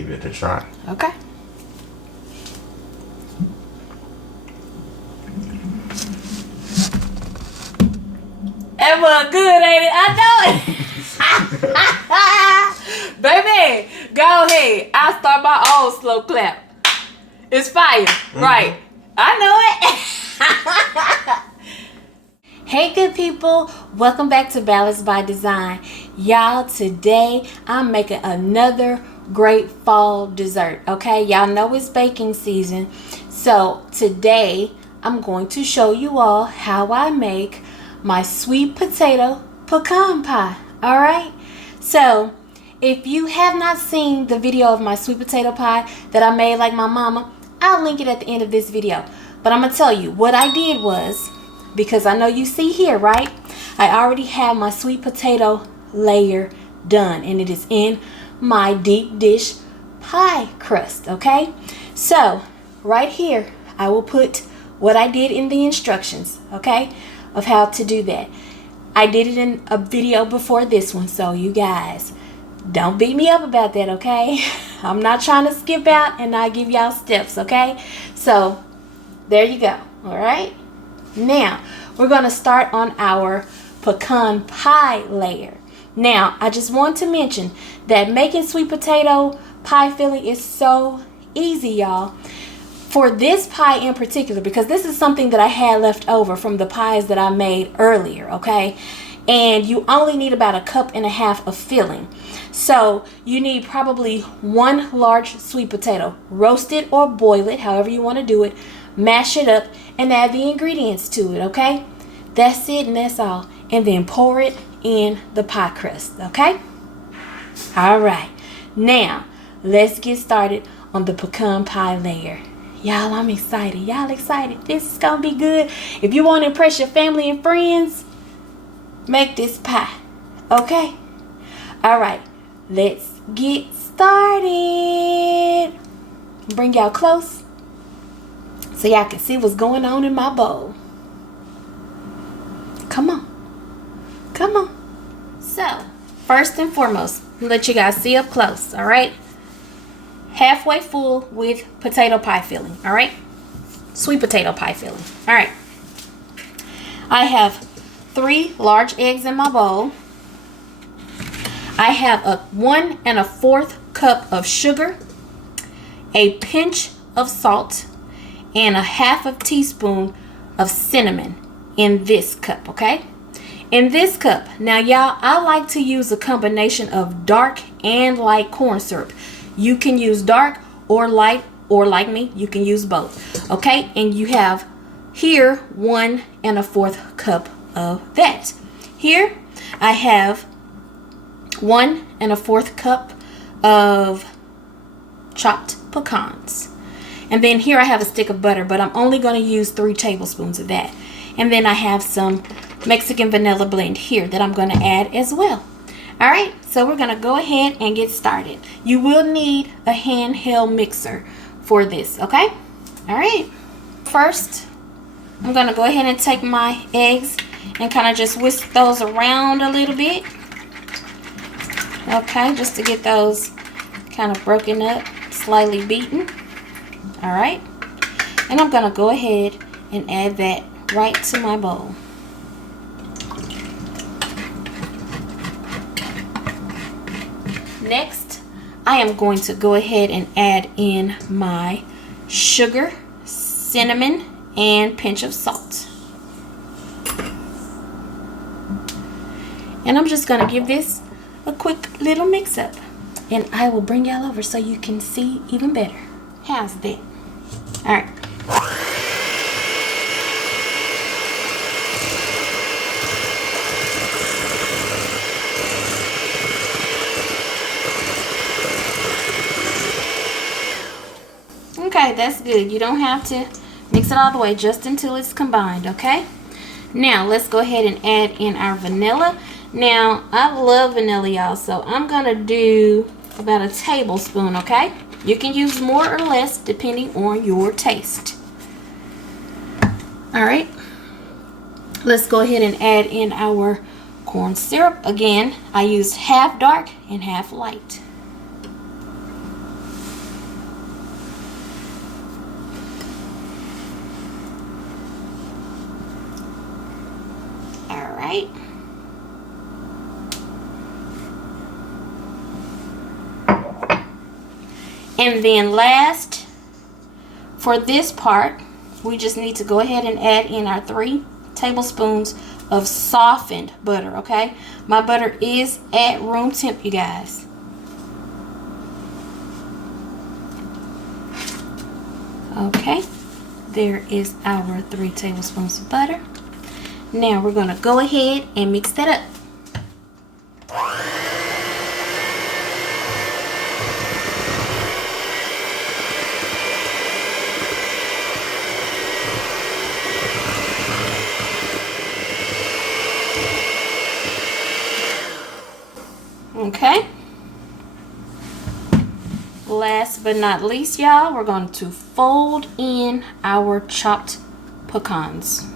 give it a try. Okay. It was good, ain't it? I know it. Baby, go ahead. I'll start my own slow clap. It's fire. Right. I know it. Hey, good people. Welcome back to Ballards by Design. Y'all, today I'm making another great fall dessert. Okay, y'all know it's baking season. So today I'm going to show you all how I make my sweet potato pecan pie. All right, so if you have not seen the video of my sweet potato pie that I made like my mama, I'll link it at the end of this video. But I'm gonna tell you what I did was, because I know you see here, right, I already have my sweet potato layer done, and it is in my deep dish pie crust. Okay, so right here I will put what I did in the instructions, okay, of how to do that. I did it in a video before this one, so you guys don't beat me up about that, okay? I'm not trying to skip out and not give y'all steps, okay? So there you go. All right, now we're gonna start on our pecan pie layer. Now I just want to mention that making sweet potato pie filling is so easy, y'all. For this pie in particular, because this is something that I had left over from the pies that I made earlier, okay? And you only need about 1.5 cups of filling. So you need probably 1 large sweet potato. Roast it or boil it, however you want to do it. Mash it up and add the ingredients to it, okay? That's it and that's all. And then pour it in the pie crust, okay? All right. Now, let's get started on the pecan pie layer. Y'all, I'm excited. Y'all excited? This is gonna be good. If you want to impress your family and friends, make this pie, okay? All right, let's get started. Bring y'all close so y'all can see what's going on in my bowl. Come on. Come on. So, first and foremost, let you guys see up close, all right? Halfway full with potato pie filling, all right? Sweet potato pie filling, all right. I have 3 large eggs in my bowl. I have a 1 1/4 cup of sugar, a pinch of salt, and a 1/2 teaspoon of cinnamon in this cup, okay? In this cup, now y'all, I like to use a combination of dark and light corn syrup. You can use dark or light, or like me, you can use both, okay? And you have here 1 1/4 cup of that. Here I have 1 1/4 cup of chopped pecans. And then here I have a stick of butter, but I'm only going to use 3 tablespoons of that. And then I have some Mexican vanilla blend here that I'm going to add as well. All right, so we're going to go ahead and get started. You will need a handheld mixer for this, okay? All right. First, I'm going to go ahead and take my eggs and kind of just whisk those around a little bit. Okay, just to get those kind of broken up, slightly beaten. All right. And I'm going to go ahead and add that right to my bowl. Next, I am going to go ahead and add in my sugar, cinnamon, and pinch of salt. And I'm just going to give this a quick little mix up. And I will bring y'all over so you can see even better. How's that? All right. Okay, that's good. You don't have to mix it all the way, just until it's combined, okay? Now, let's go ahead and add in our vanilla. Now, I love vanilla, y'all, so I'm going to do about 1 tablespoon, okay? You can use more or less depending on your taste. All right. Let's go ahead and add in our corn syrup. Again, I used half dark and half light. And then last, for this part, we just need to go ahead and add in our 3 tablespoons of softened butter, okay? My butter is at room temp, you guys. Okay, there is our 3 tablespoons of butter. Now we're gonna go ahead and mix that up. Okay. Last but not least, y'all, we're going to fold in our chopped pecans.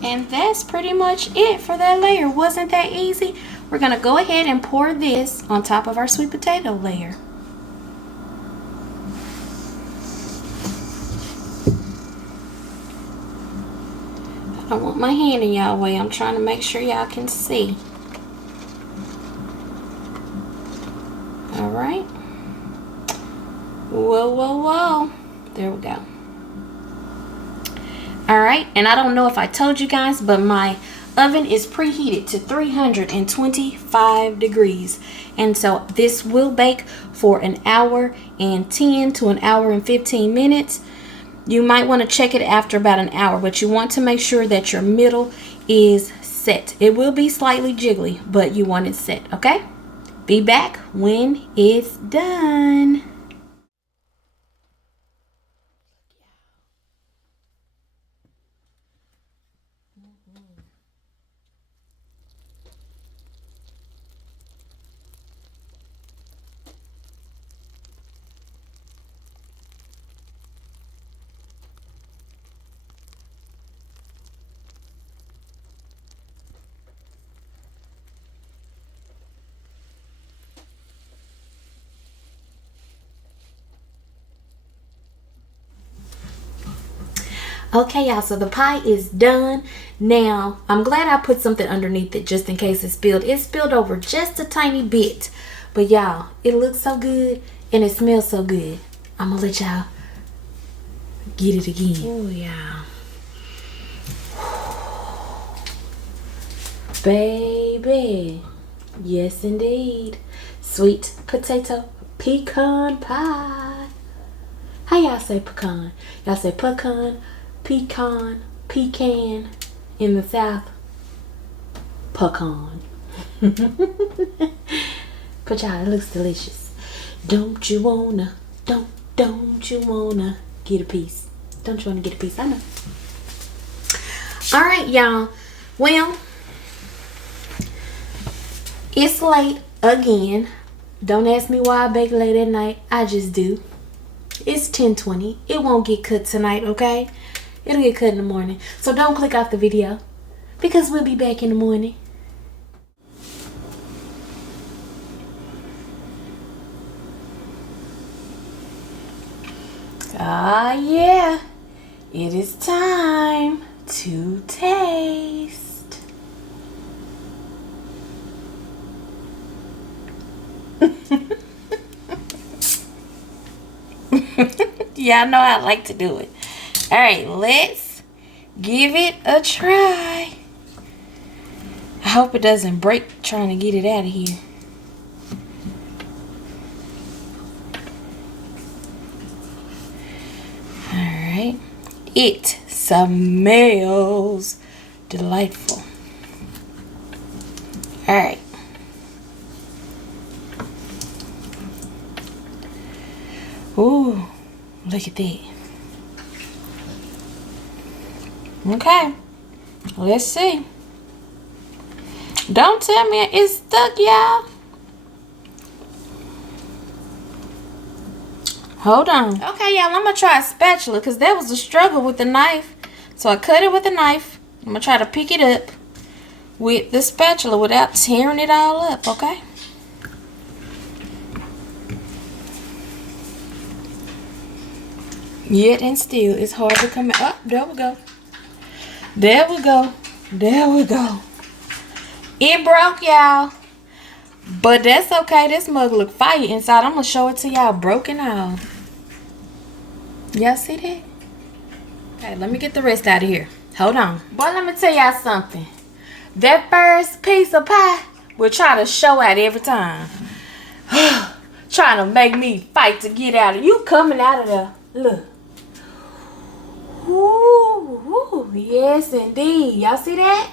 And that's pretty much it for that layer. Wasn't that easy? We're gonna go ahead and pour this on top of our sweet potato layer. I don't want my hand in y'all way. I'm trying to make sure y'all can see. All right. Whoa, whoa, whoa. There we go. All right, and I don't know if I told you guys, but my oven is preheated to 325 degrees. And so this will bake for an hour and 10 to an hour and 15 minutes. You might want to check it after about an hour, but you want to make sure that your middle is set. It will be slightly jiggly, but you want it set, okay? Be back when it's done. Okay, y'all, so the pie is done. Now, I'm glad I put something underneath it just in case it spilled. It spilled over just a tiny bit. But y'all, it looks so good and it smells so good. I'm gonna let y'all get it again. Oh, yeah. Baby. Yes, indeed. Sweet potato pecan pie. How y'all say pecan? Y'all say pecan, pecan, pecan. In the South, pecan. But y'all, it looks delicious. Don't you wanna get a piece? Don't you wanna get a piece? I know. All right, y'all. Well, it's late again. Don't ask me why I bake late at night. I just do. It's 10:20. It won't get cut tonight, okay? It'll get cut in the morning. So don't click off the video because we'll be back in the morning. Ah, yeah. It is time to taste. Yeah, I know I like to do it. All right, let's give it a try. I hope it doesn't break trying to get it out of here. All right. It smells delightful. All right. Ooh, look at that. Okay, let's see. Don't tell me it's stuck, y'all. Hold on. Okay, y'all, I'm gonna try a spatula because there was a struggle with the knife. So I cut it with a knife I'm gonna try to pick it up with the spatula without tearing it all up, okay? Yet and still, it's hard to come out. Oh, there we go. There we go. There we go. It broke, y'all. But that's okay. This mug look fire inside. I'm gonna show it to y'all broken out. Y'all see that? Okay, let me get the rest out of here. Hold on. Boy, let me tell y'all something. That first piece of pie will try to show out every time. Trying to make me fight to get out of you coming out of there. Look. Ooh, yes indeed. Y'all see that?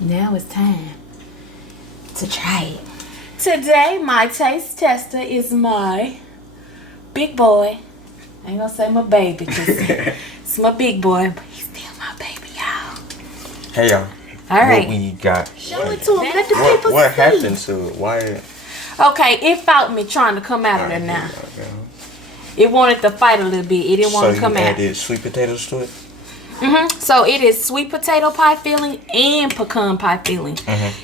Now it's time to try it. Today, my taste tester is my big boy. I ain't gonna say my baby, cause it's my big boy, but he's still my baby, y'all. Hey, y'all. All right. What we got? Show it to him. Let the people see. What happened to it? Why? Okay, it fought me trying to come out of there now. It wanted to fight a little bit. It didn't want to come out. So you added sweet potatoes to it? So it is sweet potato pie filling and pecan pie filling.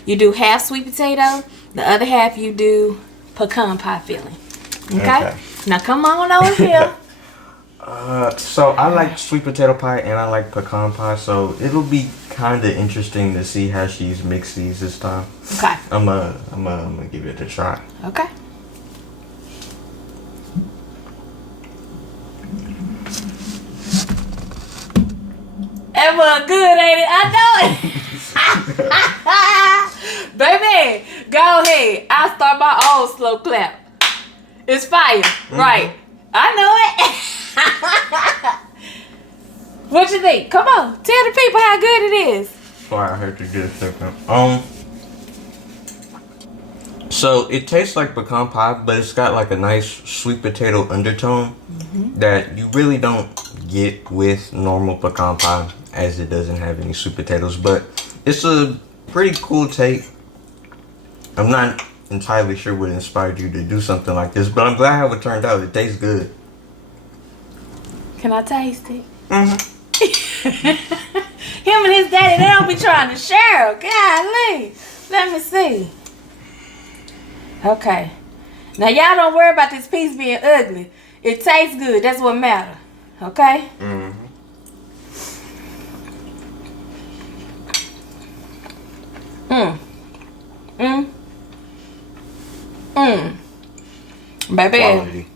You do half sweet potato, the other half you do pecan pie filling. Okay? Now come on over here. So I like sweet potato pie and I like pecan pie, so it'll be kind of interesting to see how she's mixed these this time. Okay. I'm gonna give it a try. Okay. It was good, ain't it? I know it. Baby, go ahead. I'll start my own slow clap. It's fire. Right. I know it. What you think? Come on. Tell the people how good it is. Sorry, I heard you get a second. So it tastes like pecan pie, but it's got like a nice sweet potato undertone that you really don't get with normal pecan pie, as it doesn't have any sweet potatoes. But it's a pretty cool take. I'm not entirely sure what inspired you to do something like this, but I'm glad how it turned out. It tastes good. Can I taste it? Him and his daddy, they don't be trying to share. Golly. Let me see. Okay. Now y'all don't worry about this piece being ugly. It tastes good. That's what matters. Okay? Baby. Quality.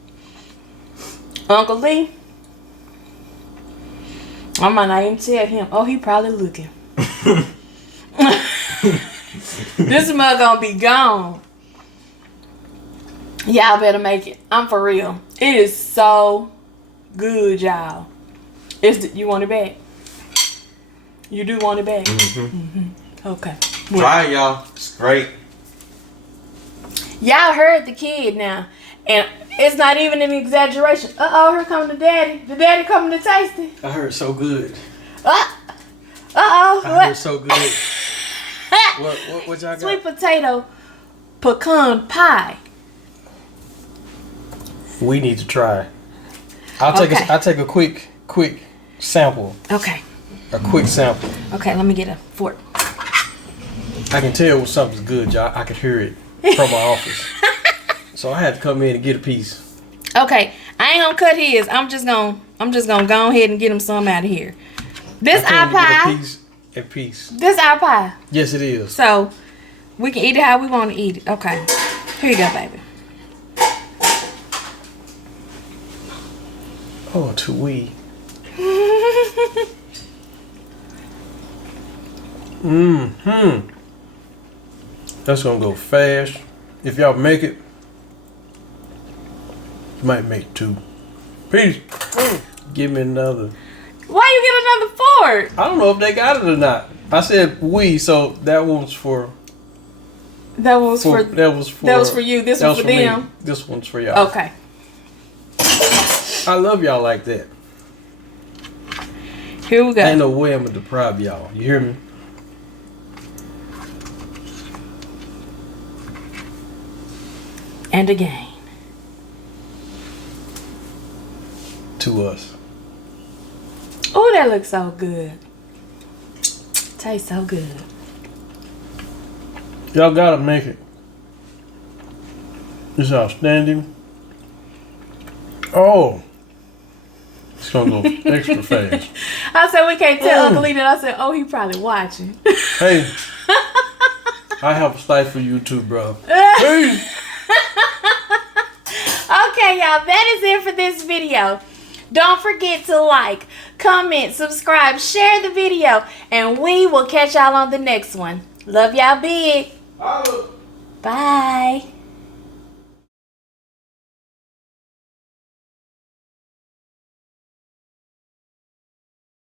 Uncle Lee. I might not even tell him. Oh, he probably looking. This mug gonna be gone. Y'all better make it. I'm for real. It is so good, y'all. You want it back? You do want it back? Okay. Well, try it, y'all. It's great. Y'all heard the kid now. And it's not even an exaggeration. Uh-oh, here come the daddy. The daddy coming to taste it. I heard so good. Uh-oh. I heard so good. What y'all got? Sweet potato pecan pie. We need to try. I'll take a quick sample. Okay. A quick sample. Okay, let me get a fork. I can tell when something's good, y'all. I can hear it from my office. So I had to come in and get a piece. Okay, I ain't gonna cut his. I'm just gonna go ahead and get him some out of here. This our pie. A piece. This our pie. Yes, it is. So we can eat it how we want to eat it. Okay. Here you go, baby. Oh, too wee. That's gonna go fast. If y'all make it, you might make two. Peace. Give me another. Why you get another fork? I don't know if they got it or not. I said we, so that one's for. That was for you. This was for them. Me. This one's for y'all. Okay. I love y'all like that. Here we go. Ain't no way I'm gonna deprive y'all. You hear me? And again. To us. Oh, that looks so good. Tastes so good. Y'all gotta make it. It's outstanding. Oh, it's gonna go extra fast. I said we can't tell Uncle Lee that. I said, oh, he probably watching. Hey, I have a stifle you too, bro. Hey. Okay, y'all, that is it for this video. Don't forget to like, comment, subscribe, share the video, and we will catch y'all on the next one. Love y'all big. Bye.